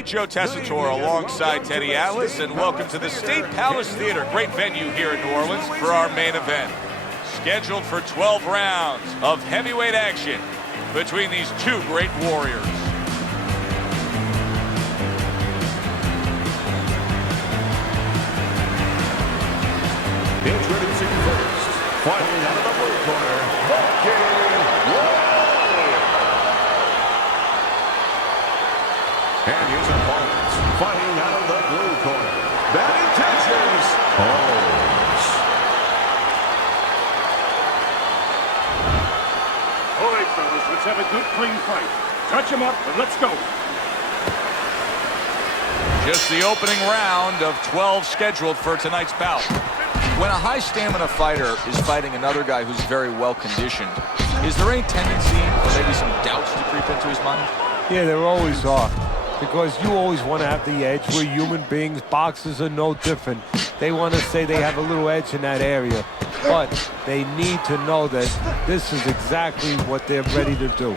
everybody. Joe Tessitore alongside Teddy Atlas, and welcome to the State Palace Theater. Great venue here in New Orleans for our main event. Scheduled for 12 rounds of heavyweight action between these two great warriors. Introducing first, fighting out of the blue corner, and his opponents, fighting out of the blue corner, Bad Intentions, Holmes. All right, fellas, let's have a good, clean fight. Touch him up, and let's go. Just the opening round of 12 scheduled for tonight's bout. When a high-stamina fighter is fighting another guy who's very well-conditioned, is there any tendency or maybe some doubts to creep into his mind? Yeah, there always are. Because you always want to have the edge. We're human beings. Boxers are no different. They want to say they have a little edge in that area. But they need to know that this is exactly what they're ready to do.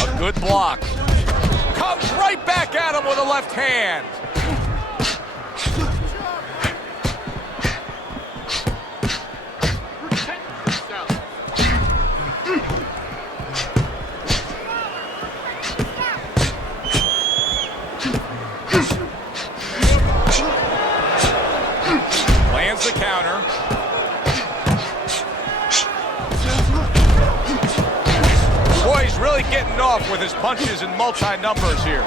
A good block. Comes right back at him with a left hand. Lands the counter. Boy, he's really getting off with his punches and multi-numbers here.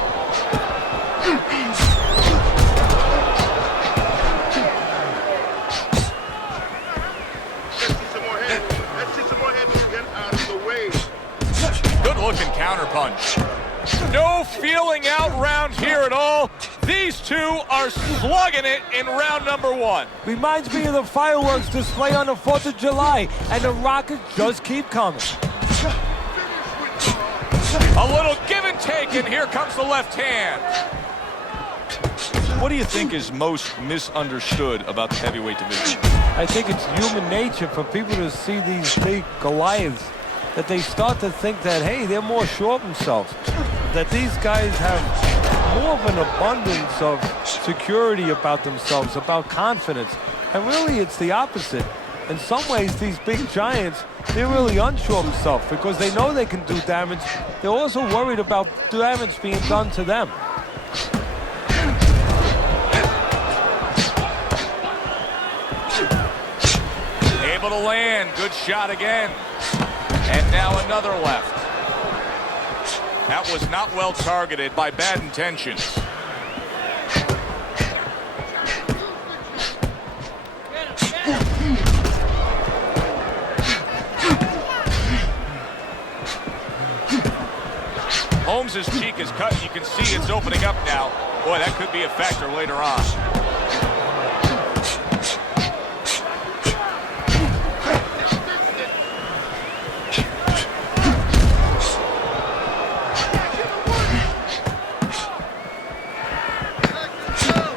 Good looking counter punch. No feeling out round here at all. These two are slugging it in round number one. Reminds me of the fireworks display on the 4th of July, and the rockets just keep coming. A little give and take, and here comes the left hand. What do you think is most misunderstood about the heavyweight division? I think it's human nature for people to see these big Goliaths, that they start to think that, hey, they're more sure of themselves, that these guys have more of an abundance of security about themselves, about confidence. And really, it's the opposite. In some ways, these big giants, they're really unsure of themselves because they know they can do damage. They're also worried about damage being done to them. Able to land. Good shot again. And now another left. That was not well targeted by Bad Intentions. Holmes' cheek is cut. You can see it's opening up now. Boy, that could be a factor later on.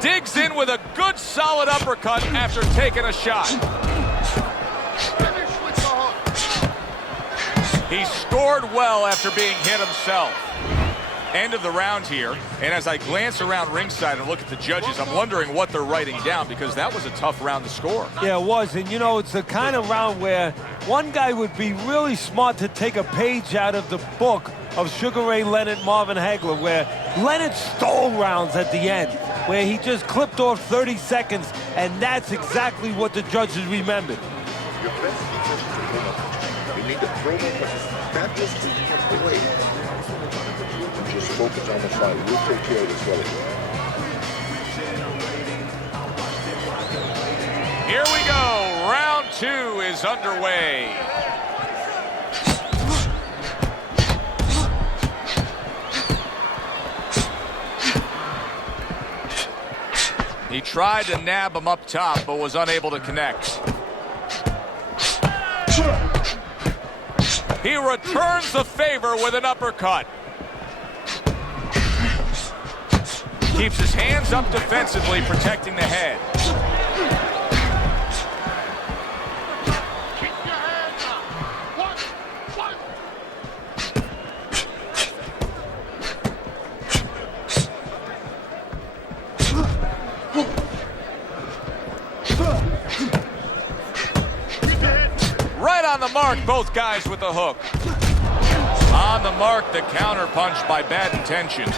Digs in with a good solid uppercut after taking a shot. He scored well after being hit himself. End of the round here, and as I glance around ringside and look at the judges, I'm wondering what they're writing down because that was a tough round to score. Yeah, it was, and you know, it's the kind of round where one guy would be really smart to take a page out of the book of Sugar Ray Leonard, Marvin Hagler, where Leonard stole rounds at the end, where he just clipped off 30 seconds, and that's exactly what the judges remembered. Your best defense is to throw. You need to throw because that was the play. Just focus on the fight. We'll take care of this fellas. Here we go. Round two is underway. He tried to nab him up top, but was unable to connect. He returns the favor with an uppercut. Keeps his hands up defensively, protecting the head. on the mark, both guys with the hook. On the mark, the counter punch by Bad Intentions.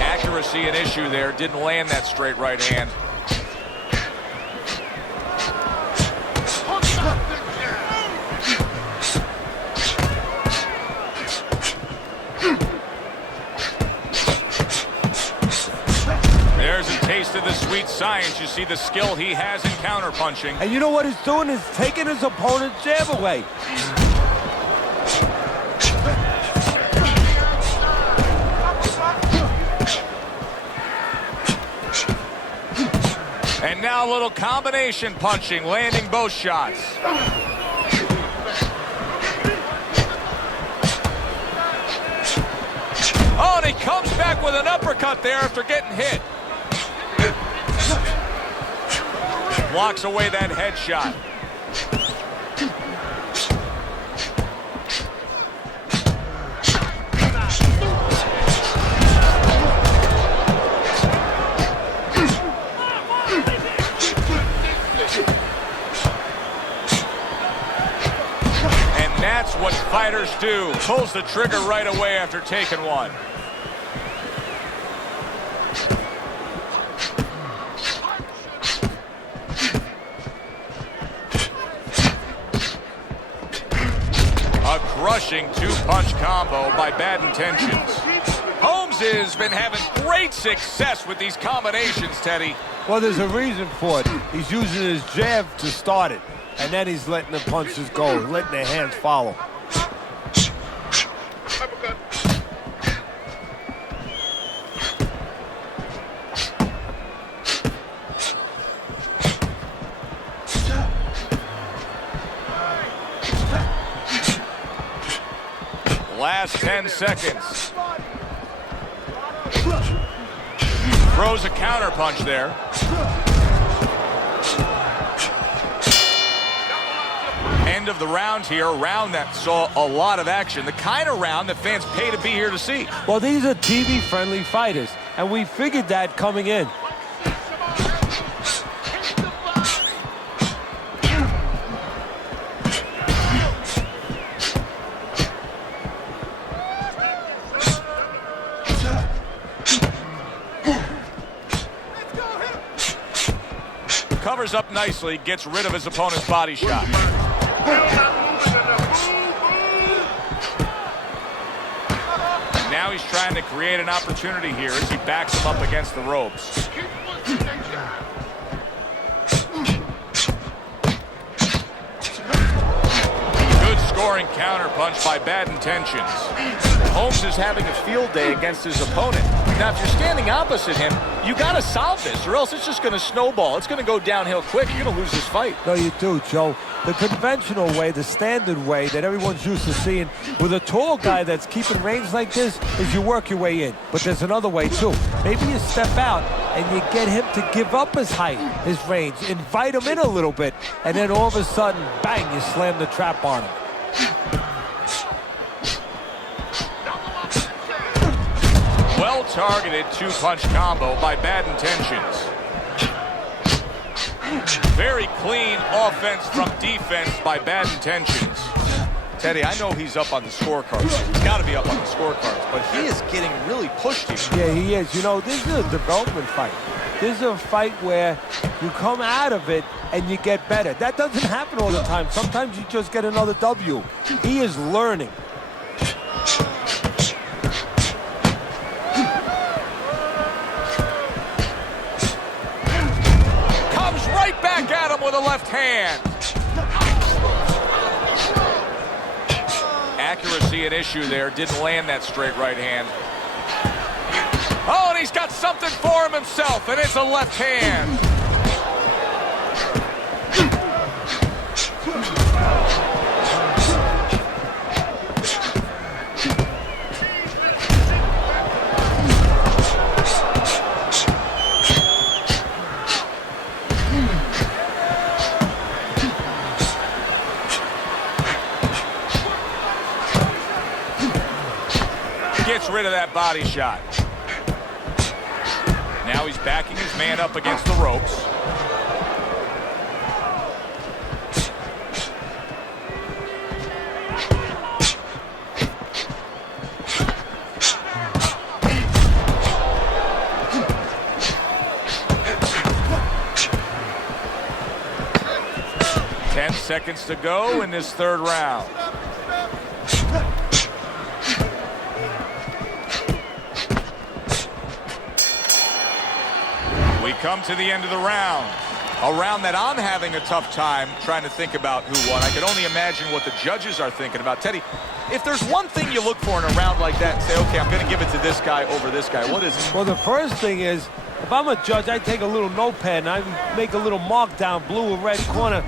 Accuracy an issue there. Didn't land that straight right hand. There's a taste of the sweet science. You see the skill he has in counterpunching. And you know what he's doing is taking his opponent's jab away. And now a little combination punching, landing both shots. Oh, and he comes back with an uppercut there after getting hit. Blocks away that headshot. And that's what fighters do. Pulls the trigger right away after taking one. Crushing two-punch combo by Bad Intentions. Holmes has been having great success with these combinations, Teddy. Well, there's a reason for it. He's using his jab to start it, and then he's letting the punches go, letting the hands follow. Last 10 seconds. Throws a counter punch there. End of the round here, a round that saw a lot of action. The kind of round that fans pay to be here to see. Well, these are TV-friendly fighters, and we figured that coming in. Covers up nicely, gets rid of his opponent's body shot. Now he's trying to create an opportunity here as he backs him up against the ropes. Good scoring counterpunch by Bad Intentions. Holmes is having a field day against his opponent. Now, if you're standing opposite him, you got to solve this, or else it's just going to snowball. It's going to go downhill quick. You're going to lose this fight. No, you do, Joe. The conventional way, the standard way that everyone's used to seeing with a tall guy that's keeping range like this is you work your way in. But there's another way, too. Maybe you step out and you get him to give up his height, his range, invite him in a little bit, and then all of a sudden, bang, you slam the trap on him. Well-targeted two-punch combo by Bad Intentions. Very clean offense from defense by Bad Intentions. Teddy, I know he's up on the scorecards. He's got to be up on the scorecards, but he is getting really pushed here. Yeah, he is. You know, this is a development fight. This is a fight where you come out of it and you get better. That doesn't happen all the time. Sometimes you just get another W. He is learning. Back at him with a left hand. Accuracy an issue there. Didn't land that straight right hand. Oh, and he's got something for him himself, and it's a left hand. Gets rid of that body shot. Now he's backing his man up against the ropes. seconds to go in this third round. We come to the end of the round. A round that I'm having a tough time trying to think about who won. I can only imagine what the judges are thinking about. Teddy, if there's one thing you look for in a round like that and say, okay, I'm going to give it to this guy over this guy, what is it? Well, the first thing is, if I'm a judge, I take a little notepad and I make a little mark down, blue or red corner,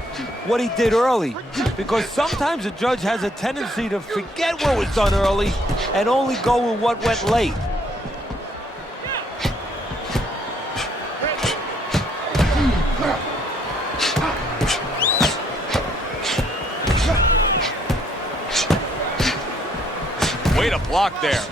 what he did early. Because sometimes a judge has a tendency to forget what was done early and only go with what went late. Way to block there.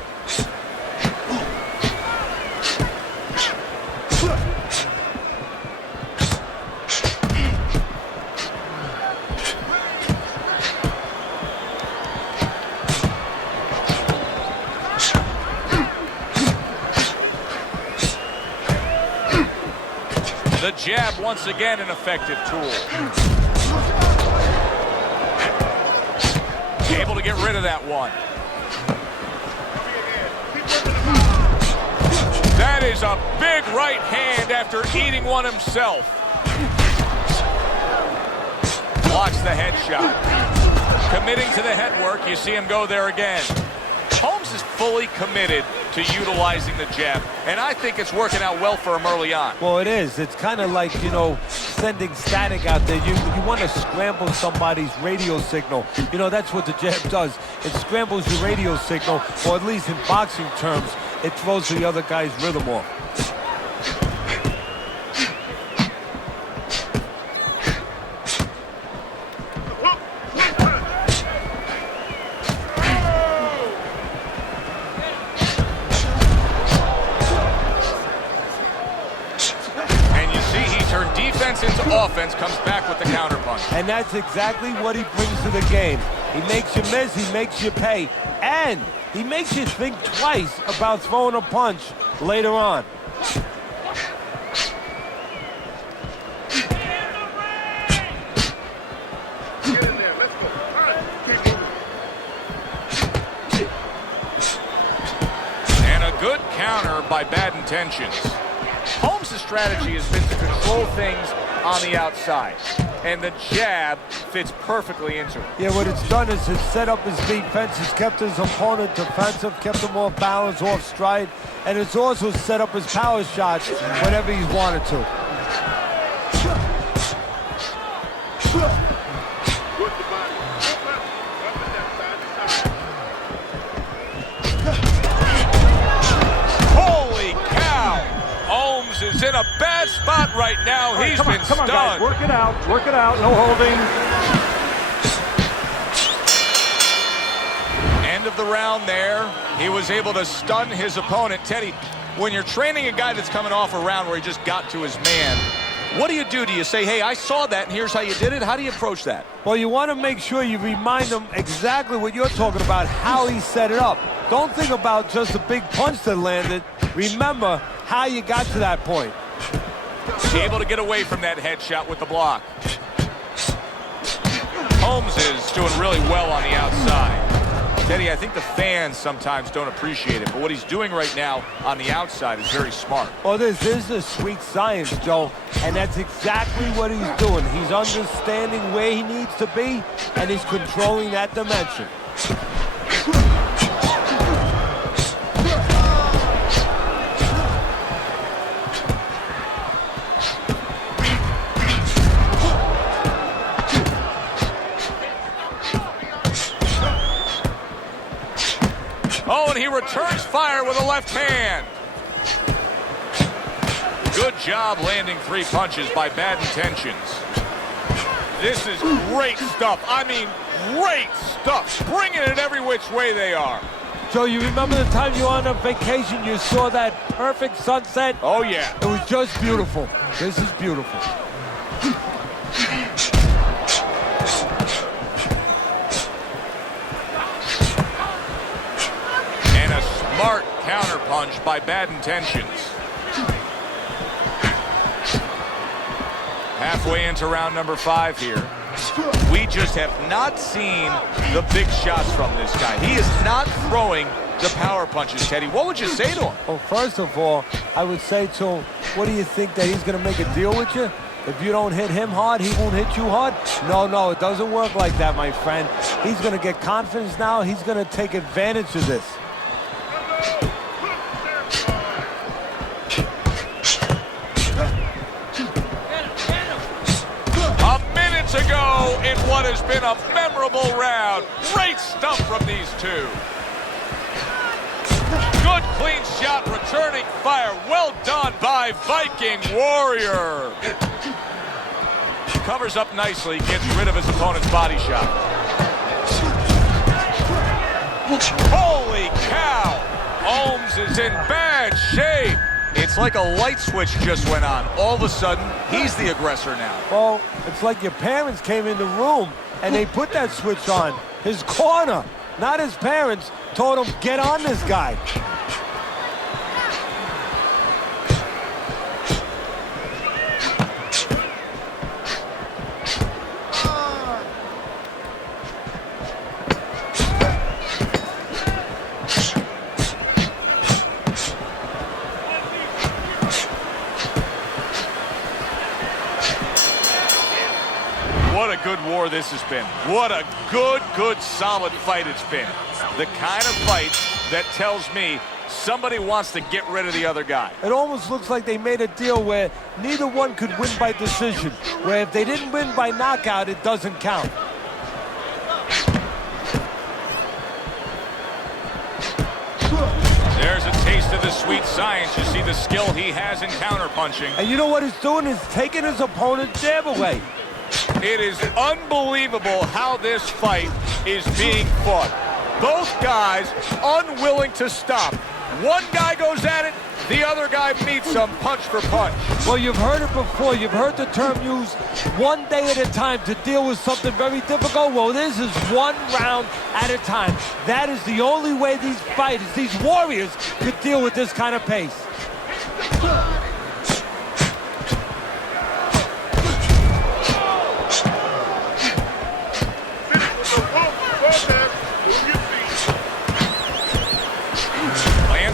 The jab, once again, an effective tool. Able to get rid of that one. That is a big right hand after eating one himself. Blocks the headshot. Committing to the head work. You see him go there again. Holmes is fully committed to utilizing the jab, and I think it's working out well for him early on. Well, it is. It's kind of like, you know, sending static out there. You want to scramble somebody's radio signal. You know, that's what the jab does. It scrambles your radio signal, or at least in boxing terms, it throws the other guy's rhythm off. Into offense, comes back with the counterpunch. And that's exactly what he brings to the game. He makes you miss, he makes you pay, and he makes you think twice about throwing a punch later on. Get in there, let's go. All right, keep moving. And a good counter by Bad Intentions. Holmes' strategy has been to control things on the outside, and the jab fits perfectly into it. Yeah, what it's done is it's set up his defense, it's kept his opponent defensive, kept him off balance, off stride, and it's also set up his power shots whenever he's wanted to. Holy cow! Holmes is in a bad spot right now. He's been Come on, guys. stunned. Work it out, no holding. End of the round there. He was able to stun his opponent. Teddy, when you're training a guy that's coming off a round where he just got to his man, what do you do? Do you say, hey, I saw that and here's how you did it? How do you approach that? Well, you want to make sure you remind him exactly what you're talking about, how he set it up. Don't think about just a big punch that landed. Remember how you got to that point. Able to get away from that headshot with the block. Holmes is doing really well on the outside. Teddy, I think the fans sometimes don't appreciate it, but what he's doing right now on the outside is very smart. Well, this is a sweet science, Joe, and that's exactly what he's doing. He's understanding where he needs to be, and he's controlling that dimension. Oh, and he returns fire with a left hand. Good job landing 3 punches by Bad Intentions. This is great stuff. I mean, great stuff. Bringing it every which way they are. Joe, you remember the time you were on a vacation, you saw that perfect sunset? Oh, yeah. It was just beautiful. This is beautiful. Smart counterpunch by Bad Intentions. Halfway into round number 5 here. We just have not seen the big shots from this guy. He is not throwing the power punches, Teddy. What would you say to him? Well, first of all, I would say to him, what do you think, that he's going to make a deal with you? If you don't hit him hard, he won't hit you hard? No, it doesn't work like that, my friend. He's going to get confidence now. He's going to take advantage of this. To go in what has been a memorable round. Great stuff from these two. Good clean shot, returning fire. Well done by Viking Warrior. Covers up nicely, gets rid of his opponent's body shot. Holy cow! Holmes is in bad shape. It's like a light switch just went on. All of a sudden, he's the aggressor now. Well, it's like your parents came in the room and they put that switch on. His corner, not his parents, told him, get on this guy. What a good war this has been. What a good, solid fight it's been. The kind of fight that tells me somebody wants to get rid of the other guy. It almost looks like they made a deal where neither one could win by decision, where if they didn't win by knockout, it doesn't count. There's a taste of the sweet science. You see the skill he has in counterpunching. And you know what he's doing? He's taking his opponent's jab away. It is unbelievable how this fight is being fought. Both guys unwilling to stop. One guy goes at it, the other guy meets him punch for punch. Well, you've heard it before. You've heard the term used, one day at a time to deal with something very difficult. Well, this is one round at a time. That is the only way these fighters, these warriors, could deal with this kind of pace.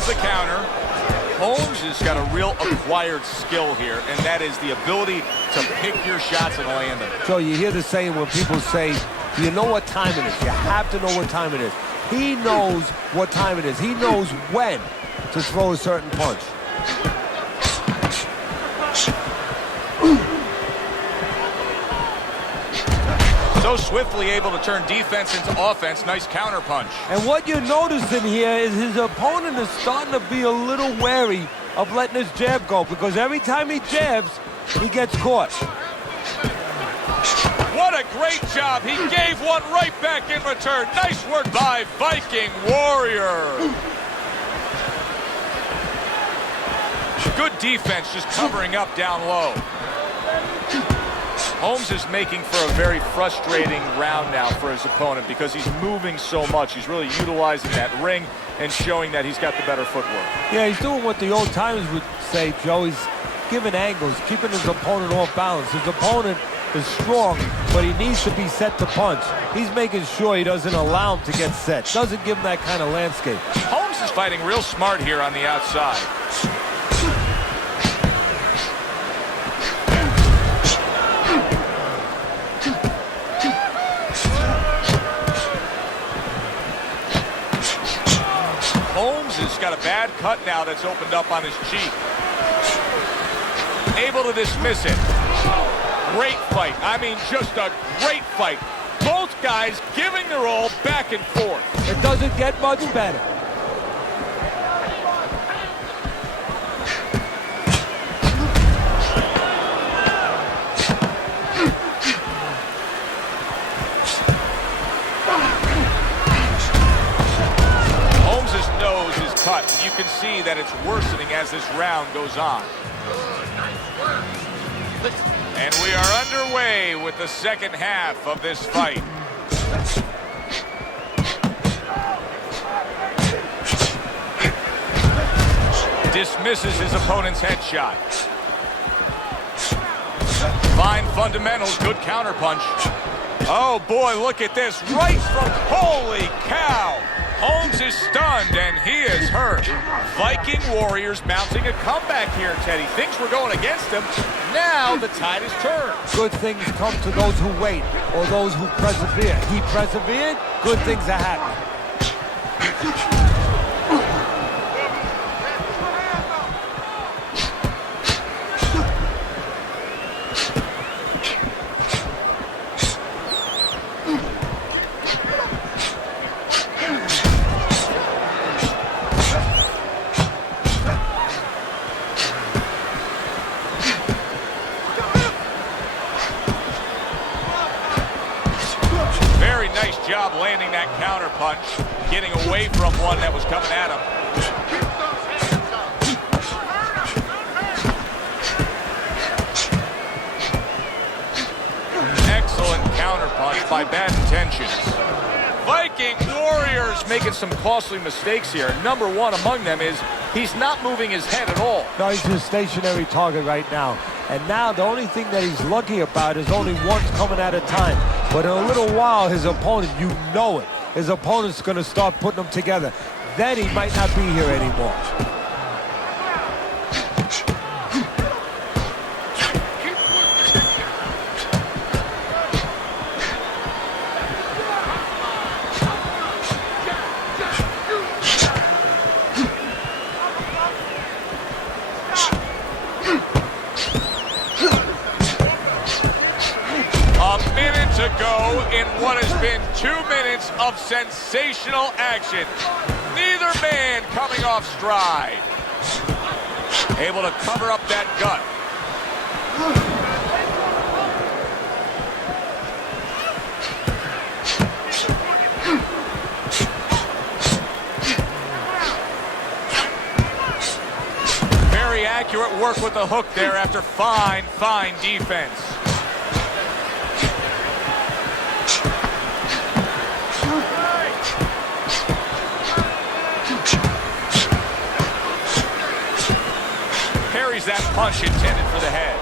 The counter. Holmes has got a real acquired skill here, and that is the ability to pick your shots and land them. So you hear the saying when people say, do you know what time it is? You have to know what time it is. He knows what time it is. He knows when to throw a certain punch. So swiftly able to turn defense into offense. Nice counter punch. And what you're noticing here is his opponent is starting to be a little wary of letting his jab go, because every time he jabs, he gets caught. What a great job. He gave one right back in return. Nice work by Viking Warrior. Good defense, just covering up down low. Holmes is making for a very frustrating round now for his opponent because he's moving so much. He's really utilizing that ring and showing that he's got the better footwork. Yeah, he's doing what the old timers would say, Joe. He's giving angles, keeping his opponent off balance. His opponent is strong, but he needs to be set to punch. He's making sure he doesn't allow him to get set. Doesn't give him that kind of landscape. Holmes is fighting real smart here on the outside. Holmes has got a bad cut now that's opened up on his cheek. Able to dismiss it. Great fight. I mean, just a great fight. Both guys giving their all back and forth. It doesn't get much better. Cut. You can see that it's worsening as this round goes on. And we are underway with the second half of this fight. Dismisses his opponent's headshot. Fine fundamentals, good counterpunch. Oh, boy, look at this. Right from... Holy cow! Holmes is stunned, and he is hurt. Viking Warriors mounting a comeback here, Teddy. Things were going against him. Now the tide is turned. Good things come to those who wait, or those who persevere. He persevered, good things are happening. Nice job landing that counter punch, getting away from one that was coming at him. Excellent counter punch by Bad Intentions. Viking Warriors making some costly mistakes here. Number one among them is he's not moving his head at all. No, he's a stationary target right now. And now the only thing that he's lucky about is only one's coming at a time. But in a little while, his opponent, you know it, his opponent's going to start putting them together. Then he might not be here anymore. To go in what has been 2 minutes of sensational action. Neither man coming off stride. Able to cover up that gut. Very accurate work with the hook there after fine defense. That punch intended for the head.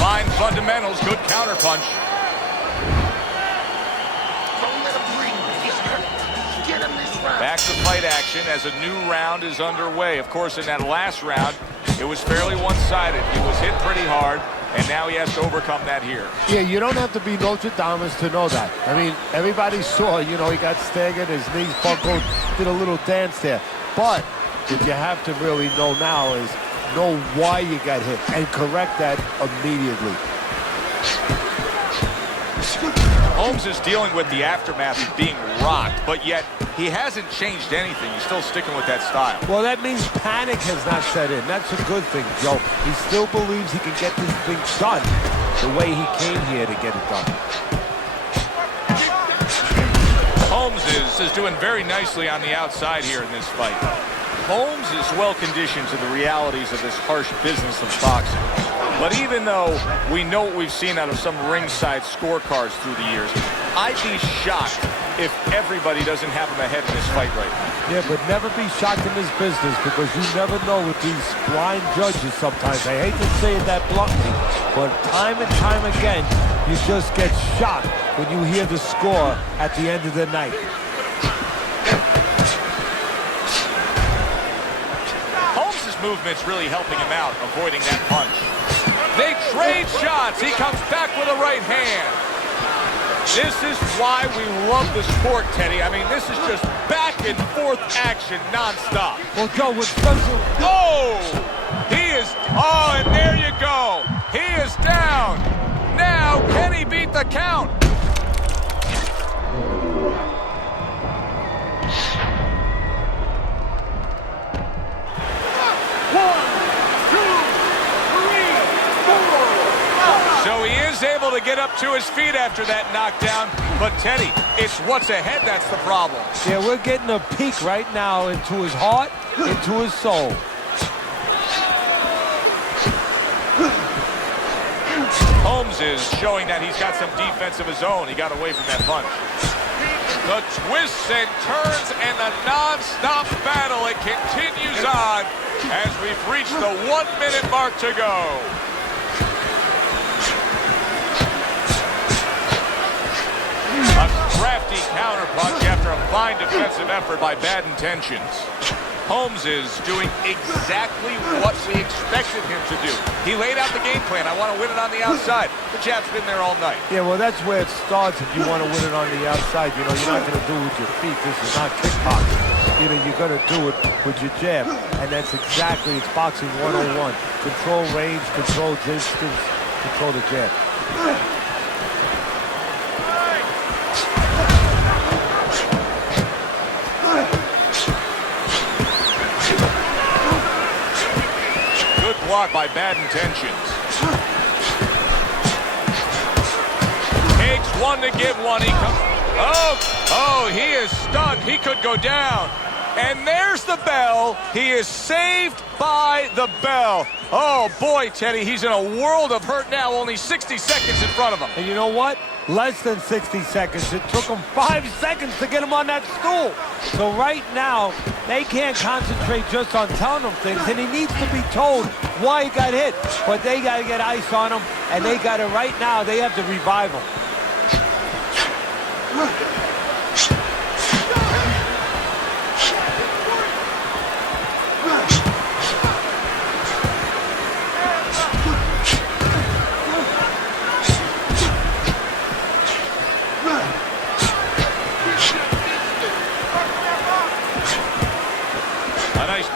Fine fundamentals, good counter punch. Back to fight action as a new round is underway. Of course, in that last round, it was fairly one-sided. He was hit pretty hard, and now he has to overcome that here. Yeah, you don't have to be Nostradamus to know that. I mean, everybody saw, you know, he got staggered, his knees buckled, did a little dance there. But what you have to really know now is know why you got hit and correct that immediately. Holmes is dealing with the aftermath of being rocked, but yet he hasn't changed anything. He's still sticking with that style. Well, that means panic has not set in. That's a good thing, Joe. He still believes he can get this thing done the way he came here to get it done. Holmes is doing very nicely on the outside here in this fight. Holmes is well conditioned to the realities of this harsh business of boxing. But even though we know what we've seen out of some ringside scorecards through the years, I'd be shocked if everybody doesn't have him ahead in this fight right now. Yeah, but never be shocked in this business because you never know with these blind judges sometimes. I hate to say it that bluntly, but time and time again, you just get shocked when you hear the score at the end of the night. Holmes' movement's really helping him out, avoiding that punch. They trade shots. He comes back with a right hand. This is why we love the sport, Teddy. I mean, this is just back and forth action nonstop. Well, Joe, with special... Oh! He is... Oh, and there you go. He is down. Now, can he beat the count? So he is able to get up to his feet after that knockdown. But, Teddy, it's what's ahead that's the problem. Yeah, we're getting a peek right now into his heart, into his soul. Holmes is showing that he's got some defense of his own. He got away from that punch. The twists and turns and the non-stop battle. It continues on as we've reached the 1-minute mark to go. A crafty counterpunch after a fine defensive effort by Bad Intentions. Holmes is doing exactly what we expected him to do. He laid out the game plan. I want to win it on the outside. The jab's been there all night. Yeah, well, that's where it starts if you want to win it on the outside. You know, you're not going to do it with your feet. This is not kickboxing. You know, you're going to do it with your jab. And that's exactly, it's boxing 101. Control range, control distance, control the jab. Blocked by Bad Intentions. Takes one to give one. He comes. Oh, he is stunned. He could go down. And there's the bell. He is saved by the bell. Oh, boy, Teddy, he's in a world of hurt now. Only 60 seconds in front of him. And you know what? Less than 60 seconds. It took him 5 seconds to get him on that stool. So right now, they can't concentrate just on telling him things, and he needs to be told why he got hit. But they got to get ice on him, and they got to, right now, they have to revive him.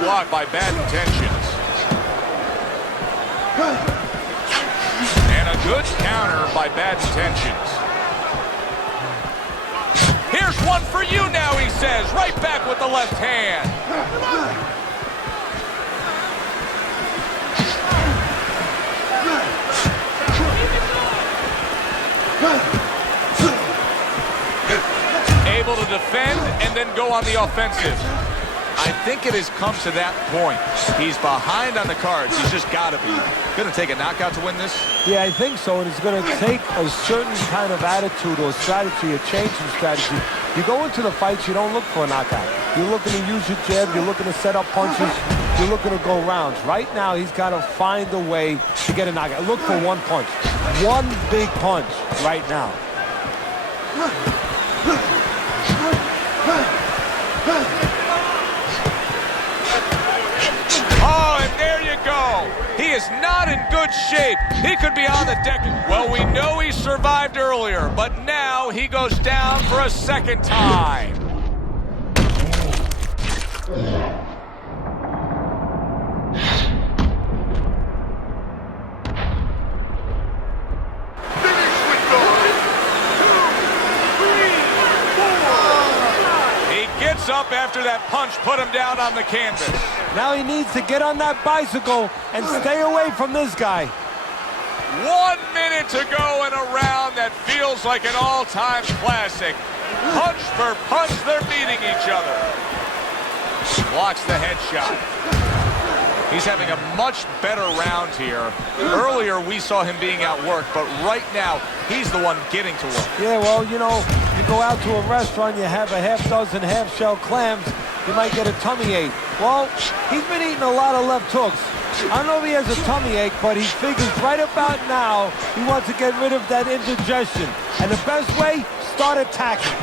Blocked by Bad Intentions. And a good counter by Bad Intentions. Here's one for you now, he says. Right back with the left hand. Able to defend and then go on the offensive. I think it has come to that point. He's behind on the cards. He's just got to be. Going to take a knockout to win this? Yeah, I think so. And it's going to take a certain kind of attitude or strategy, a change in strategy. You go into the fights, you don't look for a knockout. You're looking to use your jab. You're looking to set up punches. You're looking to go rounds. Right now, he's got to find a way to get a knockout. Look for one punch. One big punch right now. Oh, and there you go. He is not in good shape. He could be on the deck. Well, we know he survived earlier, but now he goes down for a second time. Up after that punch put him down on the canvas. Now he needs to get on that bicycle and stay away from this guy. 1 minute to go in a round that feels like an all-time classic. Punch for punch, they're meeting each other. Blocks the headshot. He's having a much better round here. Earlier, we saw him being outworked, but right now, he's the one getting to work. Yeah, well, you know, you go out to a restaurant, you have a half dozen half-shell clams, you might get a tummy ache. Well, he's been eating a lot of left hooks. I don't know if he has a tummy ache, but he figures right about now he wants to get rid of that indigestion. And the best way, start attacking.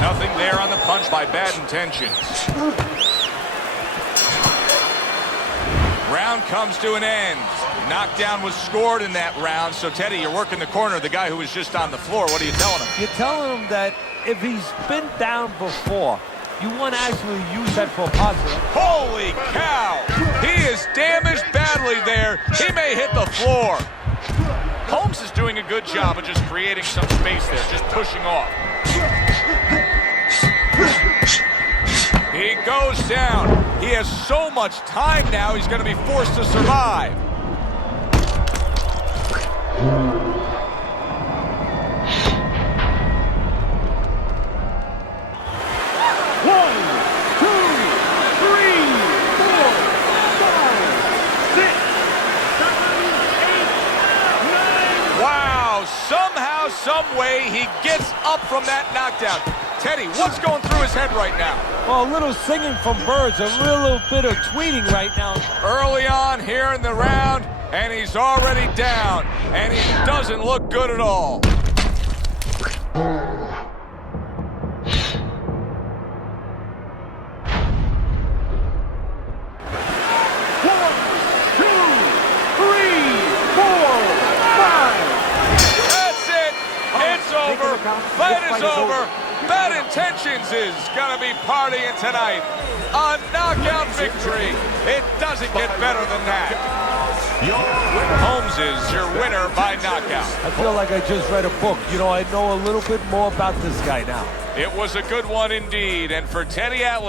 Nothing there on the punch by Bad Intentions. Round comes to an end. Knockdown was scored in that round. So, Teddy, you're working the corner of the guy who was just on the floor. What are you telling him? You're telling him that if he's been down before, you want to actually use that for a positive. Holy cow! He is damaged badly there. He may hit the floor. Holmes is doing a good job of just creating some space there, just pushing off. He goes down. He has so much time now, he's going to be forced to survive. Somehow, some way, he gets up from that knockdown. Teddy, what's going through his head right now? Well, a little singing from birds, a little bit of tweeting right now. Early on here in the round, and he's already down, and he doesn't look good at all. Fight is over. Bad Intentions is going to be partying tonight. A knockout victory. It doesn't get better than that. Holmes is your winner by knockout. I feel like I just read a book. You know, I know a little bit more about this guy now. It was a good one indeed. And for Teddy Atlas,